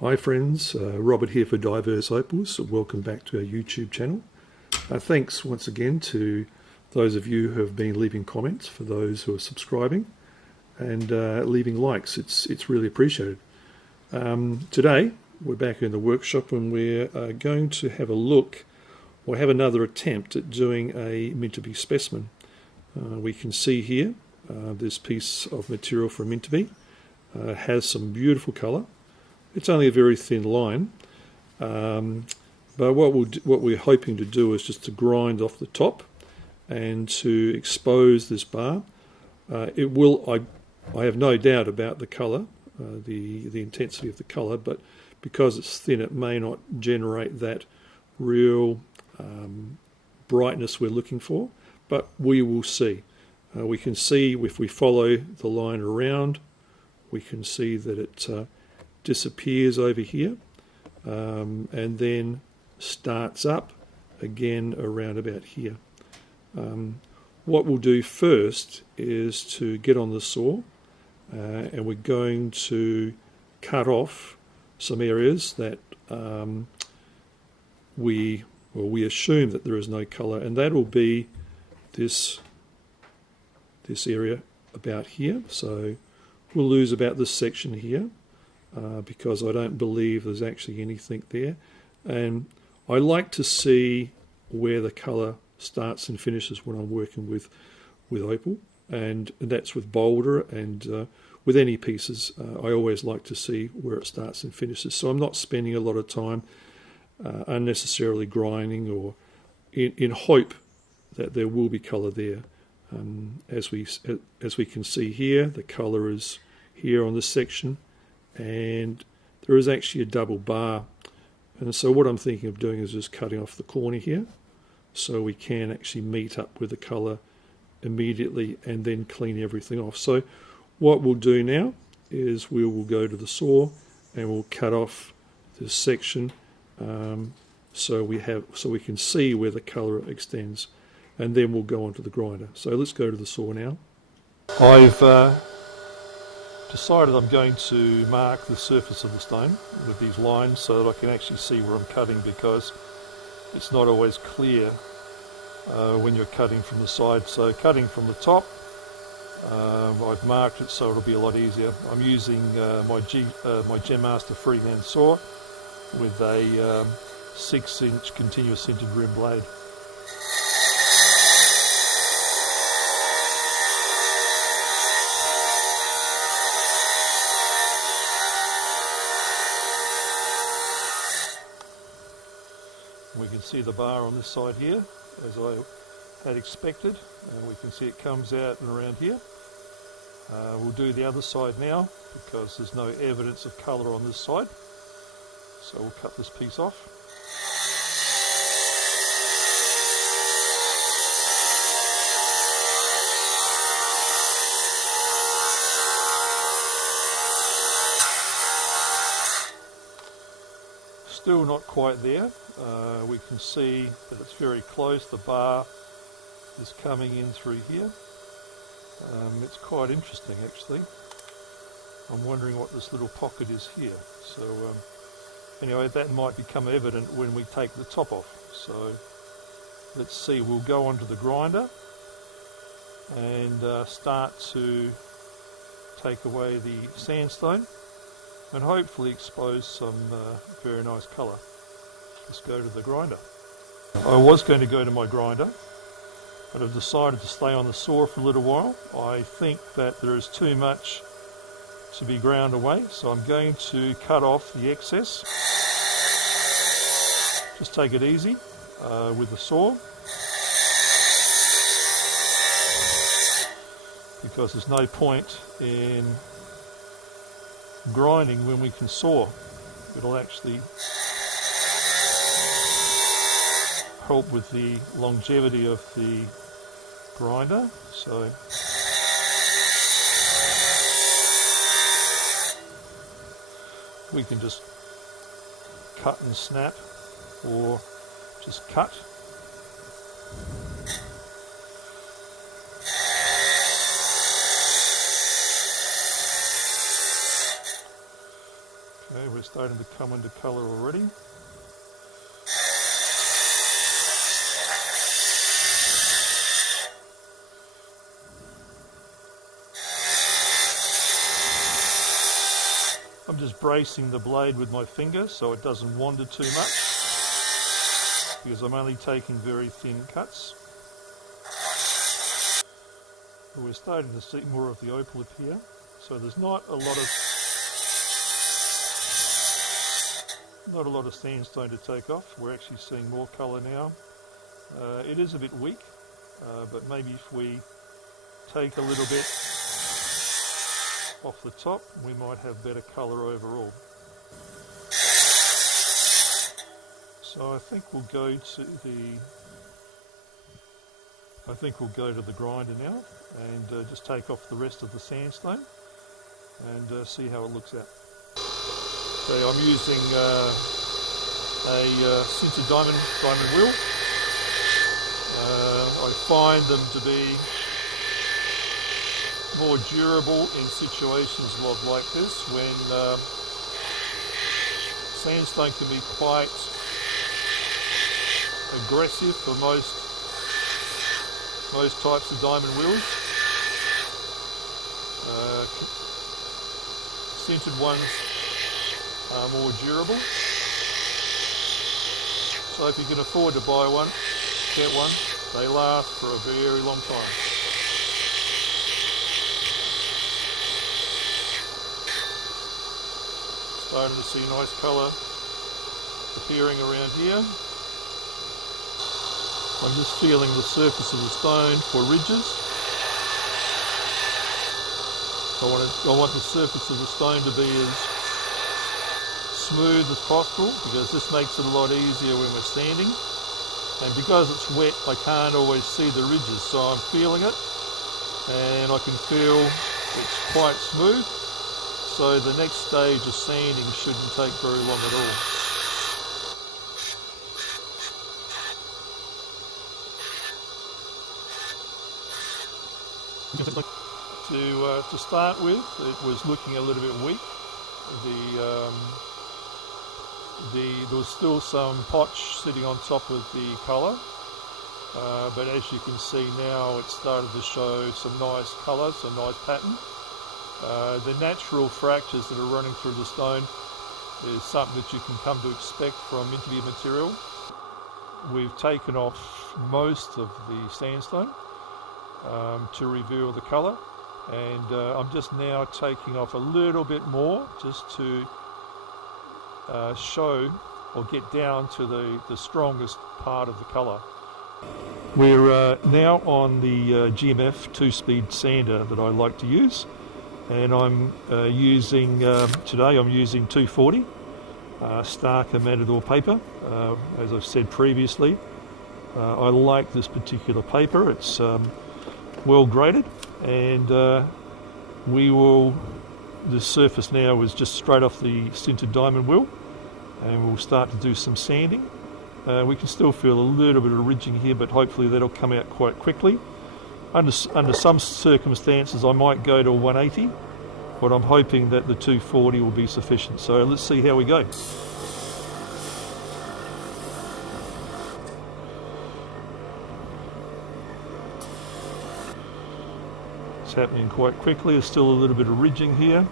Hi friends, Robert here for Diverse Opals. Welcome back to our YouTube channel. Thanks once again to those of you who have been leaving comments, for those who are subscribing and leaving likes. It's really appreciated. Today we're back in the workshop and we're going to have a look, or have another attempt at doing a Mintabie specimen. We can see here this piece of material from Mintabie has some beautiful colour. It's only a very thin line, but what we're hoping to do is just to grind off the top and to expose this bar. It will, I have no doubt about the colour, the intensity of the colour, but because it's thin it may not generate that real brightness we're looking for, but we will see. We can see if we follow the line around, we can see that it disappears over here and then starts up again around about here. What we'll do first is to get on the saw and we're going to cut off some areas that we assume that there is no colour, and that will be this area about here. So we'll lose about this section here because I don't believe there's actually anything there, and I like to see where the colour starts and finishes when I'm working with opal, and that's with boulder and with any pieces. I always like to see where it starts and finishes, so I'm not spending a lot of time unnecessarily grinding or in hope that there will be colour there. As we can see here, the colour is here on this section, and there is actually a double bar, and so what I'm thinking of doing is just cutting off the corner here so we can actually meet up with the colour immediately and then clean everything off. So what we'll do now is we will go to the saw and we'll cut off this section so we can see where the colour extends, and then we'll go on to the grinder. So let's go to the saw now. I've decided I'm going to mark the surface of the stone with these lines so that I can actually see where I'm cutting, because it's not always clear when you're cutting from the side. So cutting from the top, I've marked it so it'll be a lot easier. I'm using my Gemmaster freehand saw with a 6-inch continuous sintered rim blade. We can see the bar on this side here, as I had expected, and we can see it comes out and around here. We'll do the other side now because there's no evidence of colour on this side, so we'll cut this piece off. Still not quite there. We can see that it's very close. The bar is coming in through here. It's quite interesting actually. I'm wondering what this little pocket is here. So anyway, that might become evident when we take the top off. So let's see, we'll go onto the grinder and start to take away the sandstone and hopefully expose some very nice colour. Let's go to the grinder. I was going to go to my grinder, but I've decided to stay on the saw for a little while. I think that there is too much to be ground away, so I'm going to cut off the excess. Just take it easy with the saw, because there's no point in grinding when we can saw. It'll actually help with the longevity of the grinder. So we can just cut and snap, or just cut. Okay, we're starting to come into colour already. I'm just bracing the blade with my finger so it doesn't wander too much, because I'm only taking very thin cuts. We're starting to see more of the opal appear, so there's not a lot of sandstone to take off. We're actually seeing more colour now. It is a bit weak, but maybe if we take a little bit off the top, we might have better colour overall. So I think we'll go to the grinder now and just take off the rest of the sandstone and see how it looks out. Okay, I'm using a sintered diamond wheel. I find them to be more durable in situations like this, when sandstone can be quite aggressive for most types of diamond wheels. Sintered ones are more durable, so if you can afford to buy one, get one. They last for a very long time. Starting to see nice colour appearing around here. I'm just feeling the surface of the stone for ridges. I want the surface of the stone to be as smooth as possible, because this makes it a lot easier when we're sanding. And because it's wet, I can't always see the ridges, so I'm feeling it, and I can feel it's quite smooth. So the next stage of sanding shouldn't take very long at all. To start with, it was looking a little bit weak. There was still some potch sitting on top of the colour, but as you can see now, it started to show some nice colour, some nice pattern. The natural fractures that are running through the stone is something that you can come to expect from Mintabie material. We've taken off most of the sandstone to reveal the colour, and I'm just now taking off a little bit more just to show or get down to the strongest part of the colour. We're now on the GMF 2-speed sander that I like to use, and I'm using today I'm using 240 Starcke Matador paper. As I've said previously, I like this particular paper. It's well graded, and the surface now is just straight off the sintered diamond wheel, and we'll start to do some sanding. We can still feel a little bit of ridging here, but hopefully that'll come out quite quickly. Under some circumstances I might go to 180, but I'm hoping that the 240 will be sufficient. So let's see how we go. It's happening quite quickly. There's still a little bit of ridging here,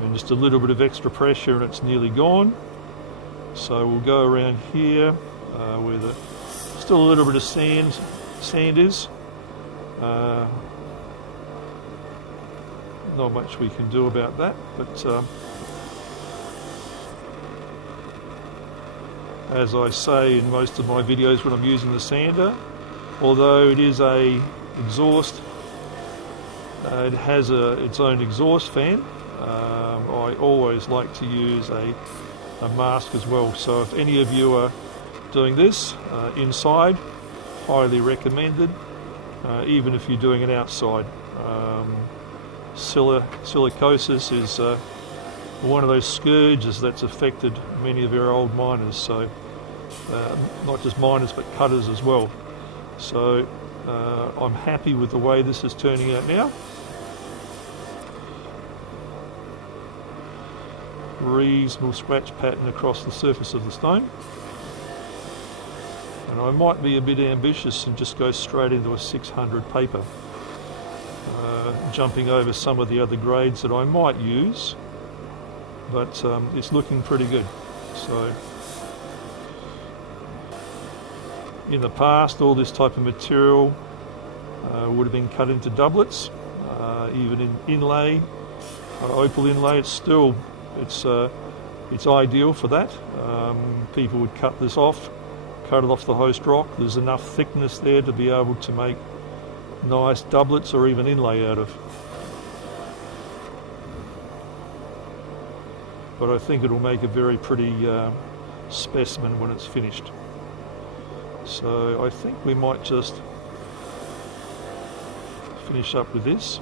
and just a little bit of extra pressure and it's nearly gone. So we'll go around here where still a little bit of sand is. Not much we can do about that, but as I say in most of my videos when I'm using the sander, although it is a exhaust, it has its own exhaust fan, I always like to use a mask as well. So if any of you are doing this inside, highly recommended, even if you're doing it outside. Silicosis is one of those scourges that's affected many of our old miners, so not just miners but cutters as well. So I'm happy with the way this is turning out now. reasonable scratch pattern across the surface of the stone. And I might be a bit ambitious and just go straight into a 600 paper, jumping over some of the other grades that I might use, but it's looking pretty good. So in the past, all this type of material would have been cut into doublets, even in inlay, opal inlay. It's ideal for that. People would cut this off, cut it off the host rock. There's enough thickness there to be able to make nice doublets or even inlay out of. But I think it'll make a very pretty specimen when it's finished. So I think we might just finish up with this.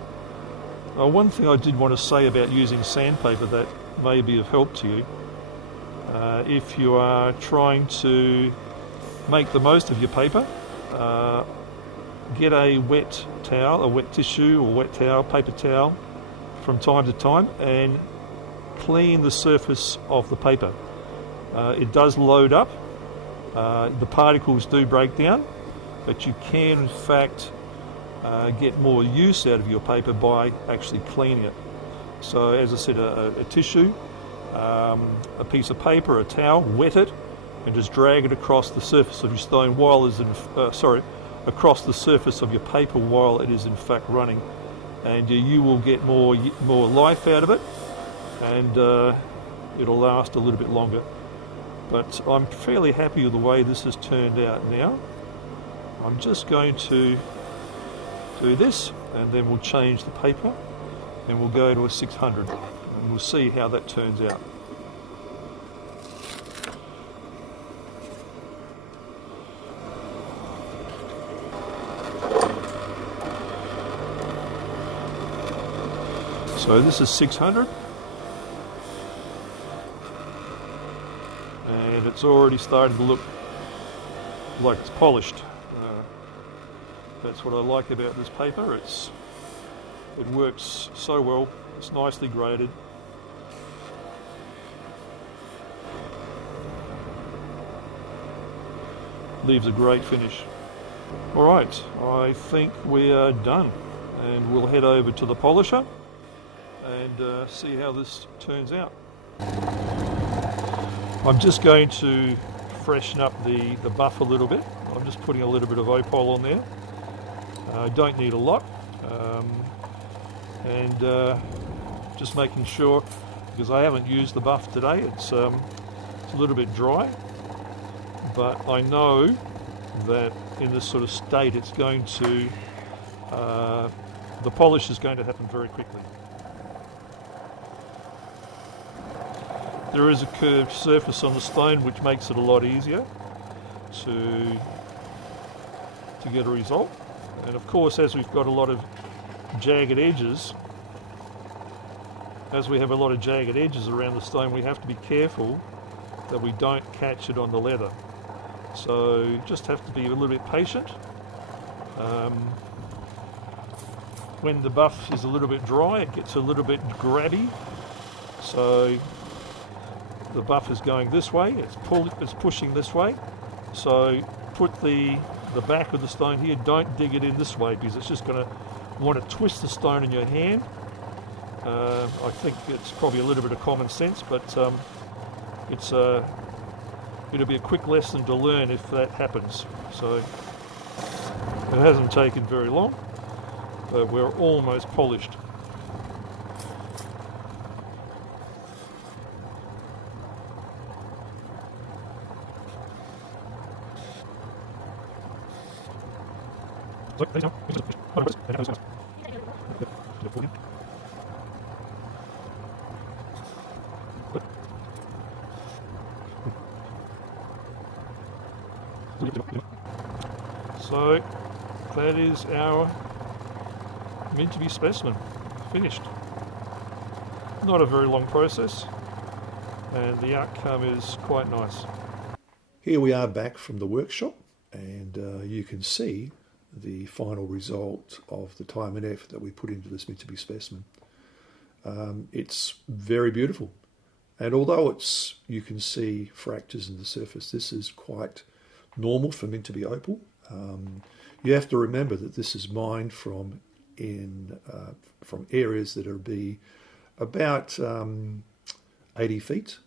One thing I did want to say about using sandpaper that may be of help to you, if you are trying to make the most of your paper, get a wet towel, a wet tissue or wet towel, paper towel from time to time, and clean the surface of the paper. It does load up, the particles do break down, but you can in fact get more use out of your paper by actually cleaning it. So as I said, a tissue, a piece of paper, a towel, wet it and just drag it across the surface of your stone while it is across the surface of your paper while it is in fact running, and you will get more life out of it, and it'll last a little bit longer. But I'm fairly happy with the way this has turned out now. I'm just going to do this, and then we'll change the paper and we'll go to a 600 and we'll see how that turns out. So this is 600 and it's already starting to look like it's polished. That's what I like about this paper. It works so well. It's nicely graded. Leaves a great finish. All right, I think we are done, and we'll head over to the polisher and see how this turns out. I'm just going to freshen up the buff a little bit. I'm just putting a little bit of Opal on there. I don't need a lot, and just making sure, because I haven't used the buff today, it's a little bit dry, but I know that in this sort of state it's going to, the polish is going to happen very quickly. There is a curved surface on the stone which makes it a lot easier to get a result. And of course, as we've got a lot of jagged edges, around the stone, we have to be careful that we don't catch it on the leather. So just have to be a little bit patient. When the buff is a little bit dry, it gets a little bit grabby. So the buff is going this way, it's pushing this way. So put the back of the stone here, don't dig it in this way, because it's just going to want to twist the stone in your hand. I think it's probably a little bit of common sense, but it'll be a quick lesson to learn if that happens. So it hasn't taken very long, but we're almost polished. So that is our Mintabie specimen finished. Not a very long process, and the outcome is quite nice. Here we are back from the workshop, and you can see the final result of the time and effort that we put into this Mintabie specimen. It's very beautiful. And although you can see fractures in the surface, this is quite normal for Mintabie opal. You have to remember that this is mined from areas that are about 80 feet.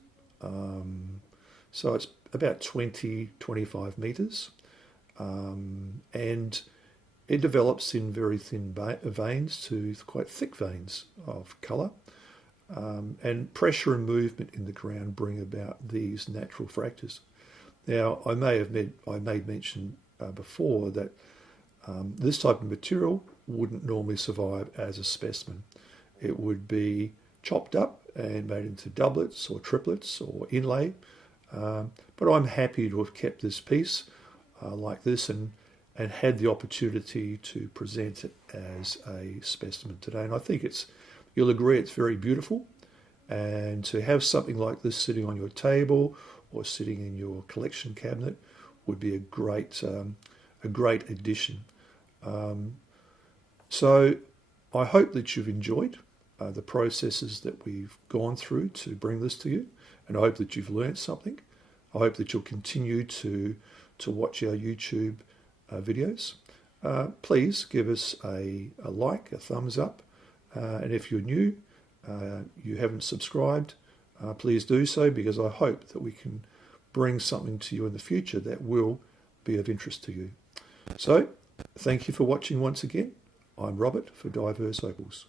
So it's about 20-25 metres. And it develops in very thin veins to quite thick veins of colour. And pressure and movement in the ground bring about these natural fractures. Now, I made mention before that this type of material wouldn't normally survive as a specimen. It would be chopped up and made into doublets or triplets or inlay. But I'm happy to have kept this piece like this and had the opportunity to present it as a specimen today. And I think you'll agree it's very beautiful. And to have something like this sitting on your table or sitting in your collection cabinet would be a great addition. So I hope that you've enjoyed the processes that we've gone through to bring this to you, and I hope that you've learned something. I hope that you'll continue to watch our YouTube videos. Please give us a like, a thumbs up, and if you're new, you haven't subscribed, please do so, because I hope that we can bring something to you in the future that will be of interest to you. So, thank you for watching once again. I'm Robert for Diverse Opals.